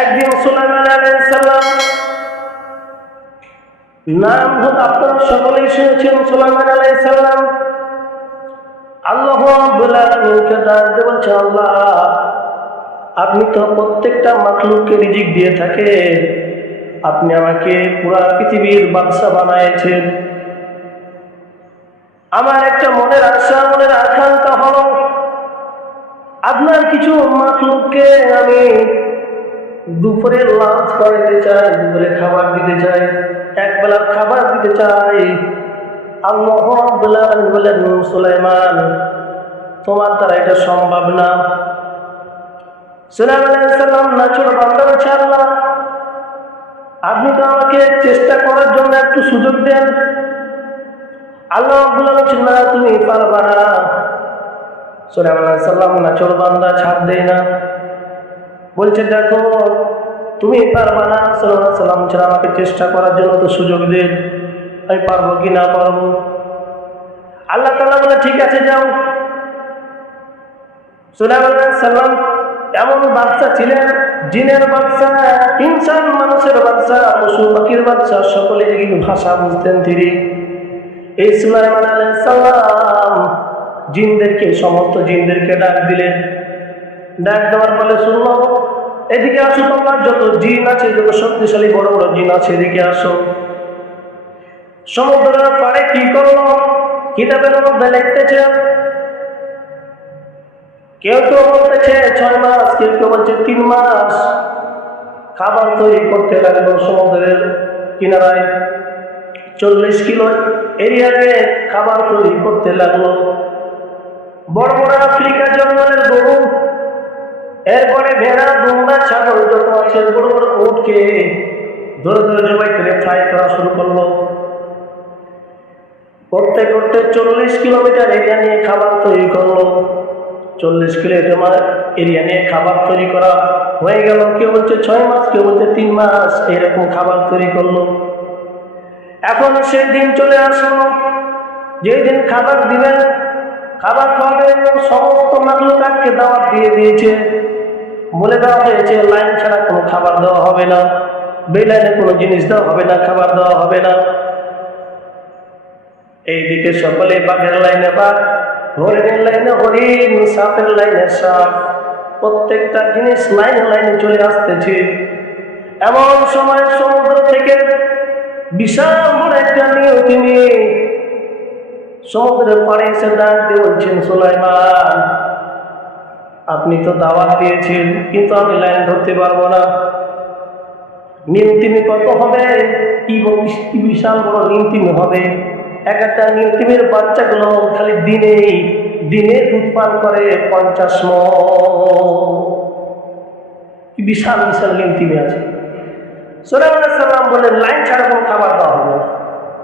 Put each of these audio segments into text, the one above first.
একদিন সুলাইমান আলাইহিস সালাম, নাম হয়তো আপনারা সকলেই শুনেছেন, সুলাইমান আলাইহিস সালাম আল্লাহ রাব্বুল আলামিনকে ডাক দিয়ে বলছে, আল্লাহ আপনি তো প্রত্যেকটা মাখলুককে রিজিক দিয়ে থাকেন, আপনি আমাকে পুরা পৃথিবীর বাদশা বানাইছেন। আমার একটা মনের আশা, মনের আকাঙ্ক্ষা হলো আপনার কিছু মাখলুককে আমি দুপুরে লাঞ্চ করাইতে চাই, দুপুরে খাবার দিতে চাই, একবেলা খাবার দিতে চাই। আল্লাহ রাব্বুল আলামিন বললেন, সুলাইমান তোমার দ্বারা এটা সম্ভব না। সুলাইমান আলাইহিস সালাম নাছোড় বান্দা বলছে, আল্লাহ আপনি তো আমাকে চেষ্টা করার জন্য একটু সুযোগ দেন। আল্লাহ রাব্বুল আলামিন বলছেন, না তুমি পারবা না। সুলাইমান আলাইহিস সালাম নাছোড় বান্দা ছাড় দেয় না, বলছে দেখো তুমি পারবা না। সুলাইমান আলাইহিস সালাম বলছেন, আমাকে চেষ্টা করার জন্য তো সুযোগ দেন, আমি পারবো কি না পারবো। আল্লাহ তাআলা বলে ঠিক আছে যাও। সুলাইমান আলাইহিস সালাম এমন বাচ্চা ছিলেন, জিনের বাচ্চা, ইনসান মানুষের বাচ্চা, পশু পাখির বাচ্চা, সকলে ভাষা বুঝতেন তিনি। এই সুলাইমান আলাইহিস সালাম জিনদেরকে, সমস্ত জিনদেরকে ডাক দিলেন। ডাক দেওয়ার ফলে শুনলো, এদিকে আসো, তোমার যত জিন আছে, যত শক্তিশালী বড় বড় জিন আছে, এদিকে আসো। সমুদ্রের পাড়ে কি করলো, কিতাবের মধ্যে লিখতেছে, কেউ কেউ বলতেছে 6 মাস, কেউ কেউ বলছে 3 মাস খাবার তৈরি করতে লাগলো। সমুদ্রের কিনারায় 40 কিলো এরিয়াতে খাবার তৈরি করতে লাগলো। বড় বড় আফ্রিকা জঙ্গলের গরু, এরপরে ভেড়া, দুম্বা, ছাগল যত আছে, বড় বড় উটকে ধরে ধরে জবাই করে ফ্রাই করা শুরু করলো। করতে করতে 40 কিলোমিটার এরিয়া নিয়ে খাবার তৈরি করলো। 40 কিলোমিটার এরিয়া নিয়ে খাবার তৈরি করা হয়ে গেল। কেউ বলছে 6 মাস, কেউ বলছে 3 মাস, এরকম খাবার তৈরি করলো। এখন সেই দিন চলে আসলো, যেই দিন খাবার দিবেন, খাবার খাওয়াবেন, সমস্ত মাখলুকাতকে দাওয়াত দিয়ে দিয়েছে। বলে দেওয়া হয়েছে লাইন ছাড়া কোনো খাবার দেওয়া হবে না, বেলাইনে কোনো জিনিস দেওয়া হবে না, খাবার দেওয়া হবে না। এইদিকে সকলে বাঘের লাইনে বাঘ, হরিণের লাইনে হরিণ, সাপের লাইনে সাপ, প্রত্যেকটা জিনিস লাইনে লাইনে চলে আসতেছে। এমন সময় সমুদ্র থেকে বিশাল বড় একটা নিয়তিনি সমুদ্রের পাড়ে এসে ডাক দিয়ে বলছেন, সুলাইমান আপনি তো দাওয়াত দিয়েছেন, কিন্তু আমি লাইন ধরতে পারবো না। নিয়তিমি কত হবে, কি বিশাল বড় নিয়তিমি হবে। এক একটা নিয়তিমির বাচ্চাগুলো খালি দিনে দিনে দুধ পান করে 50 মণ। কি বিশাল বিশাল নিয়তিমি আছে। সুলাইমান আলাইহিস সালাম বলেন, লাইন ছাড়া কোনো খাবার দেওয়া হবে না।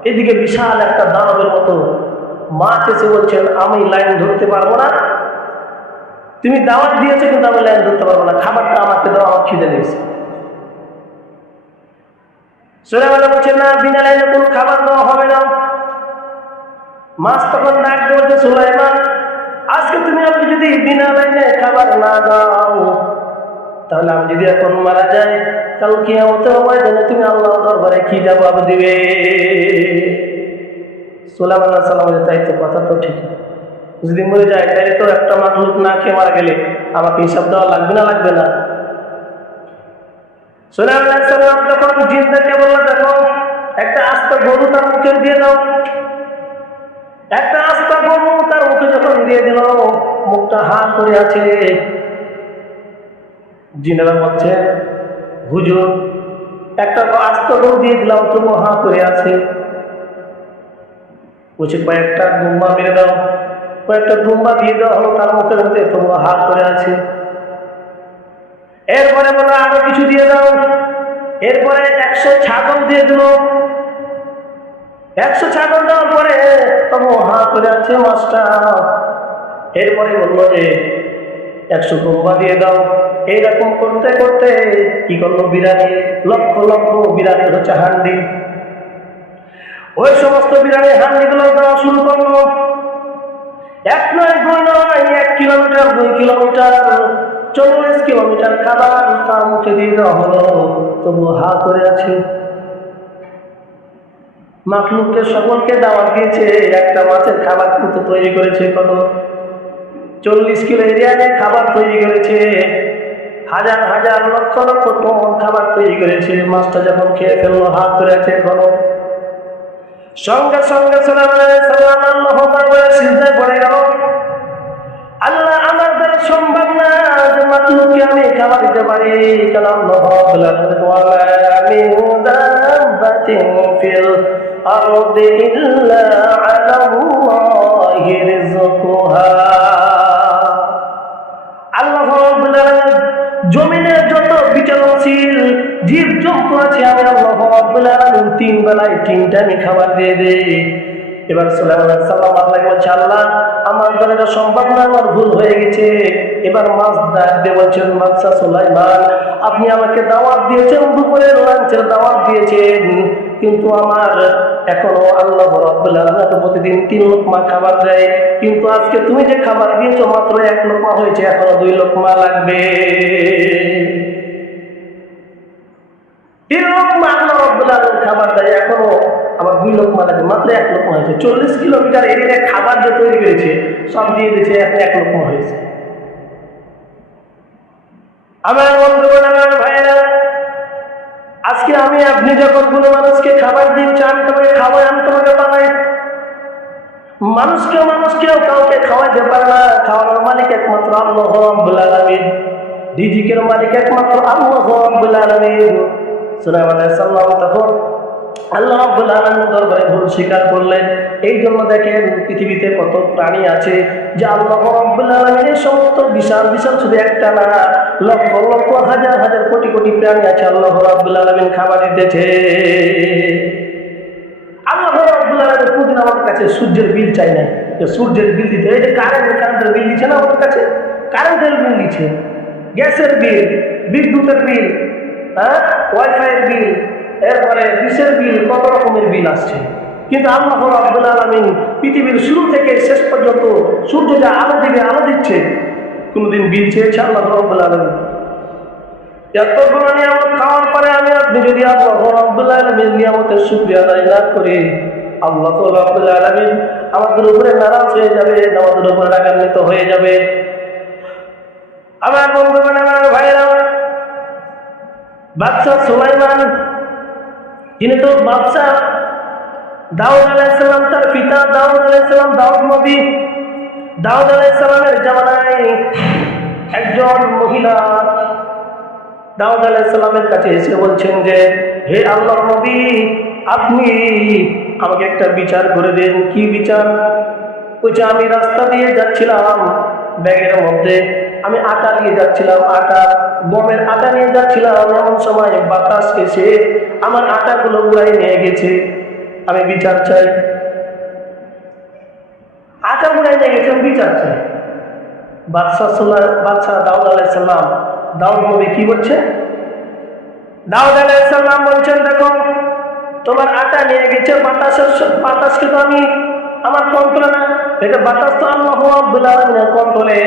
এদিকে বিশাল একটা দানবের মতো মাছ এসে বলছেন, আমি লাইন ধরতে পারবো না, তুমি দাওয়াত দিয়েছো কিন্তু আমি লাইন ধরতে পারবো না, খাবারটা আমাকে দাও, আমার খিদে লেগেছে। সুলাইমান বলছেন, না বিনা লাইনে কোনো খাবার দেওয়া হবে না। মাছ তখন ডাক দিয়ে বলছে, সুলাইমান আজকে তুমি আমাকে যদি বিনা লাইনে খাবার না দাও, তাহলে আমি যদি এখন মারা যাই, কাল কিয়ামতের ময়দানে তুমি আল্লাহর দরবারে কি জবাব দিবে? সুলাইমান আলাইহিস সালাম বলে, তাই তো, কথা তো ঠিক, যদি মরে যায় তাহলে তো একটা মাখলুক না খেয়ে মারা গেলে আমাকে হিসাব দেওয়া লাগবে না, লাগবে না? সুলাইমান আলাইহিস সালাম যখন জিনদেরকে বললো, দেখো একটা আস্ত গরু তার মুখে দিয়ে দাও। একটা আস্ত গরু তার মুখে যখন দিয়ে দিল, মুখটা হা করে আছে। জিনেরা বলছে, হুজুর একটা আস্ত গরু দিয়ে দিলাম, তবু হা করে আছে। বলছে কয়েকটা দুম্বা মেরে দাও। কয়েকটা দুম্বা দিয়ে দেওয়া হলো তার মুখের মধ্যে, তবু হা করে আছে। এরপরে বলো আরো কিছু দিয়ে দাও। এরপরে 100 ছাগল দিয়ে দিল। 100 ছাগল দেওয়ার পরে তবু হা করে আছে মাছটা। এরপরে বললো যে 100 দুম্বা দিয়ে দাও। এইরকম করতে করতে কি করলো, বিরানি, লক্ষ লক্ষ বিরানি হচ্ছে হান্ডি। ওই সমস্ত বিরানি হান্ডিগুলো দেওয়া শুরু করলো। 1 নয় 2 নয়, 1 কিলোমিটার 2 কিলোমিটার 40 কিলোমিটার খাবার তার মুখে দিয়ে দেওয়া হলো, তবু হা করে আছে। মাখলুককে সকলকে দাওয়াত দিয়েছে, একটা মাছের খাবার কিন্তু তৈরি করেছে কত 40 কিলো এরিয়া নিয়ে খাবার তৈরি করেছে, হাজার হাজার লক্ষ লক্ষ টন খাবার তৈরি করেছে। মাছটা যখন খেয়ে ফেললো হাত করে আছে এখনো, সঙ্গে সঙ্গে সাল্লাল্লাহু আলাইহি সিজদায় পড়ে গেল। আল্লাহ, আমার দ্বারা সম্ভব না যে মাখলুককে আমি খাবার দিতে পারি, কারণ আল্লাহ রাব্বুল আলামিন ওয়ালা মিন দাব্বাতিন ফিল আরদি ইল্লা আলাল্লাহি রিজকুহা। আল্লাহ রাব্বুল আলামিন জমিনের যত বিচরণশীল জীব জন্তু আছে, আমি আল্লাহ রাব্বুল আলামিন 3 বেলায় 3 টাইমে খাবার দিয়ে দেই। এবার সুলাইমান আলাইহিস সালাম আল্লাহকে বলছে, আল্লাহ, আমার দ্বারা এটা সম্ভব না, আমার ভুল হয়ে গেছে। এবার মাছ ডাক দিয়ে বলছেন, বাদশা সুলাইমান, আপনি আমাকে দাওয়াত দিয়েছেন, দুপুরের লাঞ্চের দাওয়াত দিয়েছেন, কিন্তু আমার এখনো আল্লাহ রাব্বুল আলামিন প্রতিদিন 3 লোকমা খাবার দেয়, কিন্তু আজকে তুমি যে খাবার দিয়েছো মাত্র 1 লোকমা হয়েছে, এখনো 2 লোকমা লাগবে। 3 লোকমা আল্লাহ রাব্বুল আলামিন খাবার দেয়, এখনো আমার 2 লোকমা লাগবে, মাত্র 1 লোকমা হয়েছে। 40 কিলোমিটার এরিয়ায় খাবার যে তৈরি করেছে সব দিয়ে দিয়েছে, এখন 1 লোকমা হয়েছে। আমার বন্ধুগণ, আমার ভাইয়েরা, আজকে আমি আপনি যখন কোনো মানুষকে খাবার দিচ্ছি, আমি তোমাকে খাওয়াই, আমি তোমাকে বানাই। মানুষকেও কাউকে খাওয়াইতে পারে না। খাওয়ানোর মালিক একমাত্র আল্লাহ রাব্বুল আলামিন, রিজিকের মালিক একমাত্র আল্লাহ রাব্বুল আলামিন। সুলাইমান আলাইহিস সালাম তখন আল্লাহ রাব্বুল আলামিনের দরবারে ভুল স্বীকার করলেন। এই জন্য দেখেন পৃথিবীতে কত প্রাণী আছে যে আল্লাহ রাব্বুল আলামিনের সমস্ত বিশাল বিশাল, শুধু একটা না, লক্ষ লক্ষ হাজার হাজার কোটি কোটি প্রাণী আছে আল্লাহ রাব্বুল আলামিন খাবার দিতেছে। আল্লাহ রাব্বুল আলামিন প্রতিদিন আমার কাছে সূর্যের বিল চাই না, যে সূর্যের বিল দিতে, এই যে কারেন্টের বিল দিচ্ছে না আমার কাছে, কারেন্টের বিল দিচ্ছে, গ্যাসের বিল, বিদ্যুতের বিল, ওয়াইফাইয়ের বিল, এরপরে ডিশের বিল, কত রকমের বিল আসছে। কিন্তু আল্লাহ রাব্বুল আলামিন পৃথিবীর শুরু থেকে শেষ পর্যন্ত সূর্য যা আলো দিবে, আলো দিচ্ছে, কোনদিন বিল চেয়েছে আল্লাহ রাব্বুল আলামিন? এতগুলো নিয়ামত খাওয়ার পরে আমি আপনি যদি আল্লাহ রাব্বুল আলামিনের নিয়ামতের শুকরিয়া আদায় না করি, আল্লাহ রাব্বুল আলামিন আমাদের উপরে নারাজ হয়ে যাবে, আমাদের উপরে রাগান্বিত হয়ে যাবে। আমার বন্ধুগণ, আমার ভাইরা, বাদশা সুলাইমান, যিনি তো বাদশা দাউদ আলাইহিস সালাম, তার পিতা দাউদ আলাইহিস সালাম, দাউদ নবী, দাউদ আলাইহিস সালামের জামানায় একজন মহিলা দাউদ আলাইহিস সালামের কাছে এসে বলছেন যে, হে আল্লাহর নবী, আপনি আমাকে একটা বিচার করে দেন। কি বিচার? বলছে, আমি রাস্তা দিয়ে যাচ্ছিলাম, ব্যাগের মধ্যে আমি আটা নিয়ে যাচ্ছিলাম, গমের আটা নিয়ে যাচ্ছিলাম, এমন সময় বাতাস এসে আমার আটাগুলো উড়াই নিয়ে গেছে, আমি বিচার চাই। আটা উড়াই নিয়ে গেছে, আমি বিচার চাই। বাদশা দাউদ আলাইহিস সালাম, দাউদ নবী কি বলছে? দাউদ আলাইহিস সালাম বলছেন, দেখো, তোমার আটা নিয়ে গেছে বাতাসকে তো আমি আমার কন্ট্রোলে না, এটা বাতাস তো আল্লাহ রাব্বুল আলামিনের কন্ট্রোলে।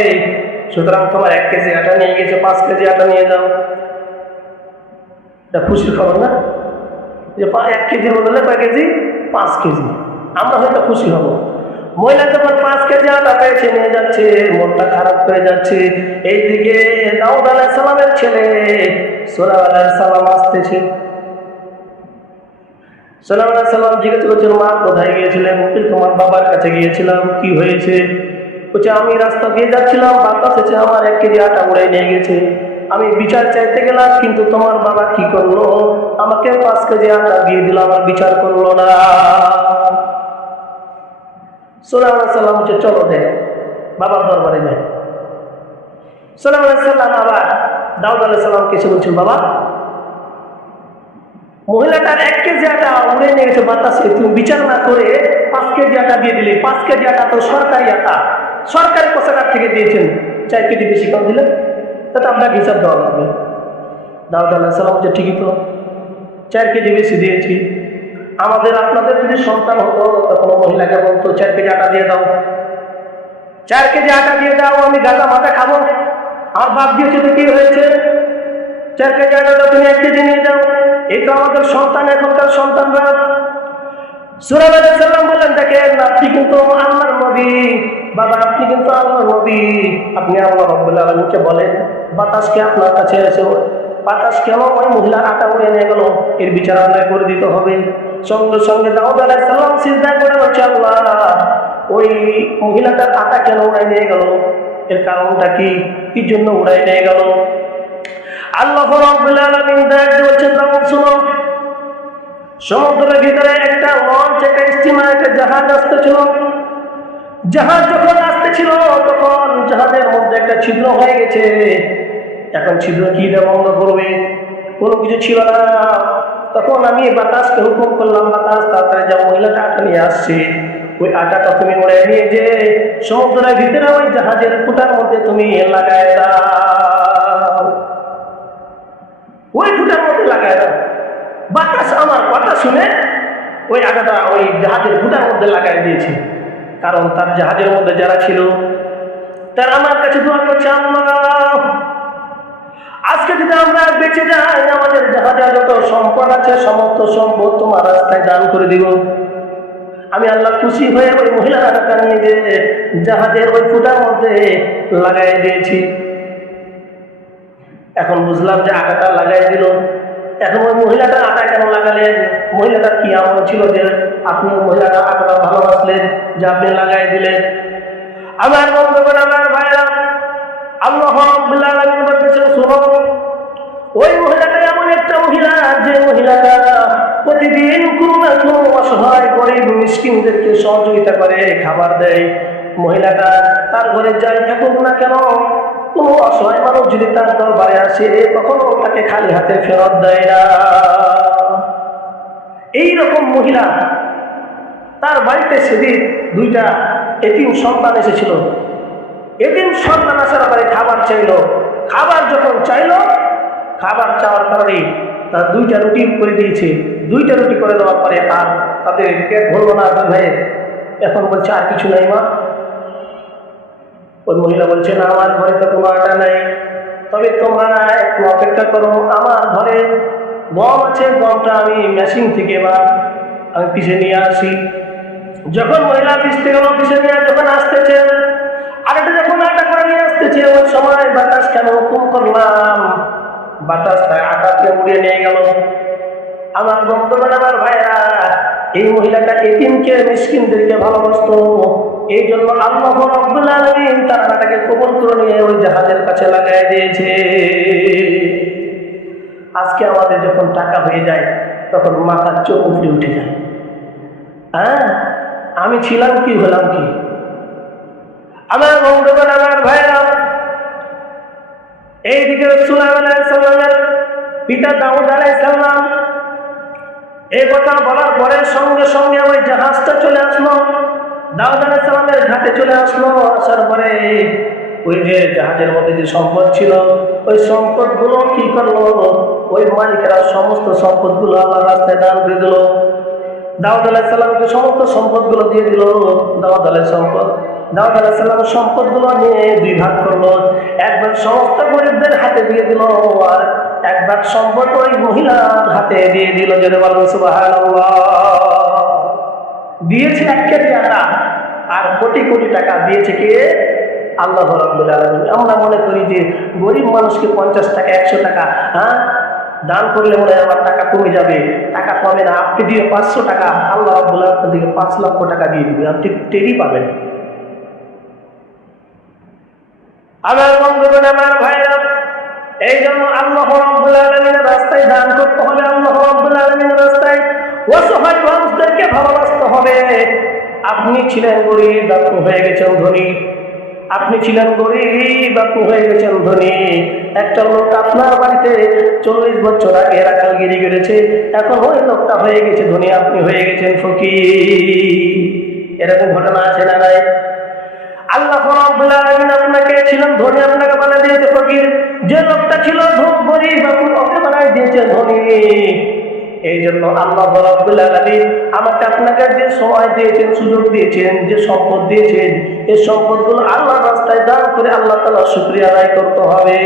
সুতরাং তোমার 1 কেজি আটা নিয়ে গেছে, 5 কেজি আটা নিয়ে যাও। এটা খুশির খবর না? যে 1 কেজির বদলে কয় কেজি? 5 কেজি। আমরা হয়তো খুশি হব। মহিলা যখন 5 কেজি আটা পেয়েছে, নিয়ে যাচ্ছে, মনটা খারাপ হয়ে যাচ্ছে। এইদিকে দাউদ আলাইহিস সালামের ছেলে সুলাইমান আলাইহিস সালাম আসতেছে। সুলাইমান আলাইহিস সালাম জিজ্ঞেস করছেন, মা কোথায় গিয়েছিলেন? তোমার বাবার কাছে গিয়েছিলাম। কি হয়েছে? বলছে, আমি রাস্তা দিয়ে যাচ্ছিলাম, বাতাস এসে আমার 1 কেজি আটা উড়াই নিয়ে গেছে, আমি বিচার চাইতে গেলাম, কিন্তু তোমার বাবা কি করলো? আমাকে 5 কেজি আটা দিয়ে দিল, আমার বিচার করলো না। সুলাইমান আলাইহিস সালাম বলছে, চলো দেখ, বাবার দরবারে যাই। সুলাইমান আলাইহিস সালাম আবার দাউদ আলাইহিস সালামকে এসে বলছেন, বাবা, মহিলাটার 1 কেজি আটা উড়ে নিয়ে গেছে বাতাসে, তুমি বিচার না করে 5 কেজি আটা দিয়ে দিলে। 5 কেজি আটা তো সরকারি আটা, সরকারি কোষাগার থেকে দিয়েছেন, 4 কেজি বেশি কম দিলে তাতে আপনাকে হিসাব দেওয়া লাগবে। দাউদ আলাইহিস সালাম বলছে, ঠিকই তো, 4 কেজি বেশি দিয়েছি। আপনাদের যদি সন্তান হতো, তখন মহিলাকে বলতো, 4 কেজি আটা দিয়ে দাও, 4 কেজি আটা দিয়ে দাও, আমি গাঁজা মাথা খাবো। আর বাদ দিয়েছে তো কি হয়েছে, 4 কেজি আটাটা তুমি 1 কেজি নিয়ে যাও, এই তো আমাদের সন্তান, এখনকার সন্তানরা। সূরা সাল্লাম বললেন, দেখেন আপনি কিন্তু আল্লাহর নবী, বাবা আপনি কিন্তু আল্লাহর নবী, আপনি আল্লাহ রাব্বুল আলামিনকে বলেন বাতাসকে আপনার কাছে এসে, বাতাস কেন ওই মহিলার আটা উড়ে নিয়ে গেল, এর বিচার আল্লাহ করে দিতে হবে। সঙ্গে সঙ্গে দাউদ আলাইহিস সালাম সিজদা করে বলছে, আল্লাহ ওই মহিলাটার আটা কেন উড়াই নিয়ে গেল, এর কারণটা কি, কি জন্য উড়াই নিয়ে গেল। আল্লাহ রাব্বুল আলামিন বলছেন, দাউদ শুনো, সমুদ্রের ভিতরে একটা লঞ্চ, একটা স্টিমার, একটা জাহাজ আসতেছিল। জাহাজ যখন আসতেছিল তখন জাহাজের মধ্যে একটা ছিদ্র হয়ে গেছে। এখন ছিদ্র কি দিয়ে বন্ধ করবে, কোনো কিছু ছিল না। তখন আমি বাতাসকে হুকুম করলাম, বাতাস তাড়াতাড়ি যা মহিলাটা আটা নিয়ে আসছে, ওই আটাটা তুমি উড়াই নিয়ে যে সমুদ্রের ভিতরে ওই জাহাজের ফুটার মধ্যে তুমি লাগাই দাও, ওই ফুটার মধ্যে লাগাই দাও। বাতাস আমার কথা শুনে ওই আটাটা ওই জাহাজের ফুটার মধ্যে লাগাই দিয়েছে। কারণ তার জাহাজের মধ্যে যারা ছিল তারা আমার কাছে দোয়া করছে, আল্লাহ আজকে যদি আমরা বেঁচে যাই, আমাদের জাহাজে যত সম্পদ আছে সমস্ত সম্পদ তোমার রাস্তায় দান করে দিব। আমি আল্লাহ খুশি হয়ে ওই মহিলার আটাটা নিয়ে যে জাহাজের ওই ফুটার মধ্যে লাগাই দিয়েছি। এখন বুঝলাম যে আটাটা লাগাই দিল, এখন ওই মহিলাটা আটা কেন লাগালেন, মহিলাটার কি এমন ছিল যে আপনি মহিলাটা আটাটা ভালোবাসলেন যে আপনি লাগাই দিলেন। আমার বন্ধুগণ, আমার ভাইরা, আল্লাহ রাব্বুল আলামিন বলতেছেন, শুনো, ওই মহিলাটা এমন একটা মহিলা যে মহিলাটা প্রতিদিন কোনো না কোনো অসহায় গরিব মিসকিনদেরকে সহযোগিতা করে, খাবার দেয়। মহিলাটা তার ঘরে যাই থাকুক না কেন, কোনো অসহায় মানুষ যদি তার দরবারে আসে কখনো তাকে খালি হাতে ফেরত দেয় না। এইরকম মহিলা, তার বাড়িতে সেদিন 2টা এতিম সন্তান এসেছিল। এতিম সন্তান আসার পরে খাবার চাইলো, খাবার যখন চাইলো, খাবার চাওয়ার কারণে তার 2টা রুটি করে দিয়েছে। 2টা রুটি করে দেওয়ার পরে আর তাদের পেট ভরলো না ভাইয়ের, এখন বলছে আর কিছু নাই মা। ওই মহিলা বলছে, না আমার ঘরে তো কোনো আটা নাই, তবে তোমরা একটু অপেক্ষা করো, আমার ঘরে গম আছে, গমটা আমি মেশিন থেকে বা আমি পিষে নিয়ে আসি। যখন মহিলা পিষতে গেল, পিষে নিয়ে যখন আসতেছে, আরেকটা যখন আটা করে নিয়ে আসতেছে, ওই সময় বাতাস কেন হুকুম করলাম, বাতাস তার আটাকে উড়িয়ে নিয়ে গেল। আমার বন্ধুগণ, আমার ভাইরা, এই মহিলাটা এতিমকে মিসকিনদেরকে ভালোবাসতো, এই জন্য আল্লাহ রাব্বুল আলামিন তার আটাকে কবুল করে নিয়ে ওই জাহাজের কাছে লাগাই দিয়েছে। আজকে আমাদের যখন টাকা হয়ে যায় তখন মাথার চোখ উপরে উঠে যায়, হ্যাঁ আমি ছিলাম কি, হলাম কি। আমার বন্ধুগণ, আমার ভাইরা, এইদিকে সুলাইমান আলাইহিস সালামের পিতা দাউদ আলাইহিস সালাম এই কথা বলার পরে সঙ্গে সঙ্গে ওই জাহাজটা চলে আসলো, দাউদ আলাইহিস সালামের ঘাটে চলে আসলো। আসার পরে ওই যে জাহাজের মধ্যে যে সম্পদ ছিল, ওই সম্পদগুলো কি করলো, ওই মালিকেরা সমস্ত সম্পদগুলো আল্লাহর রাস্তায় দান করে দিল। দাউদ আলাইহিস সালামকে সমস্ত সম্পদগুলো দিয়ে দিল। দাউদ আলাইহিস সালামের সম্পদগুলো নিয়ে 2 ভাগ করলো। 1 ভাগ সমস্ত গরিবদের হাতে দিয়ে দিল, আর 1 ভাগ সম্পদ ওই মহিলার হাতে দিয়ে দিল। যদি বলেন সুবহানাল্লাহ। দিয়েছে 1 কেজি আটা, আর কোটি কোটি টাকা দিয়েছে কে? আল্লাহ রাব্বুল আলামিন। আমরা মনে করি যে গরিব মানুষকে 50 টাকা 100 টাকা দান করলে মনে হয় আমার টাকা কমে যাবে, টাকা কমে না। আপনি দিয়ে 500 টাকা, আল্লাহ রাব্বুল আলামিন আপনাকে 5 লক্ষ টাকা দিয়ে দিবে, আপনি টেরই পাবেন। আমার বন্ধুগণ, আমার ভাইরা, এই জন্য আল্লাহ রাব্বুল আলামিনের রাস্তায় দান করতে হবে, আল্লাহ রাব্বুল আলামিনের রাস্তায় অসহায় মানুষদেরকে ভালোবাসতে হবে। আপনি ছিলেন গরিব, আপনি হয়ে গেছেন ধনী। আপনি ছিলেন গরিব, আপনি হয়ে গেছেন ধনী। একটা লোক আপনার বাড়িতে 40 বছর আগে রাখালগিরি করেছে, এখন ওই লোকটা হয়ে গেছে ধনী, আপনি হয়ে গেছেন ফকির। এরকম ঘটনা আছে না নাই? আল্লাহ রাব্বুল আলামিন আপনাকে ছিলেন ধনী, আপনাকে বানিয়ে দিয়েছে ফকির। যে লোকটা ছিল গরিব, আপনি ওকে বানিয়ে দিয়েছে ধনী। এই জন্য আল্লাহ রাব্বুল আলামিন আমাকে আপনাকে যে সময় দিয়েছেন, সুযোগ দিয়েছেন, যে সম্পদ দিয়েছেন, এই সম্পদগুলো আল্লাহর রাস্তায় দান করে আল্লাহ তাআলার শুকরিয়া আদায় করতে হবে।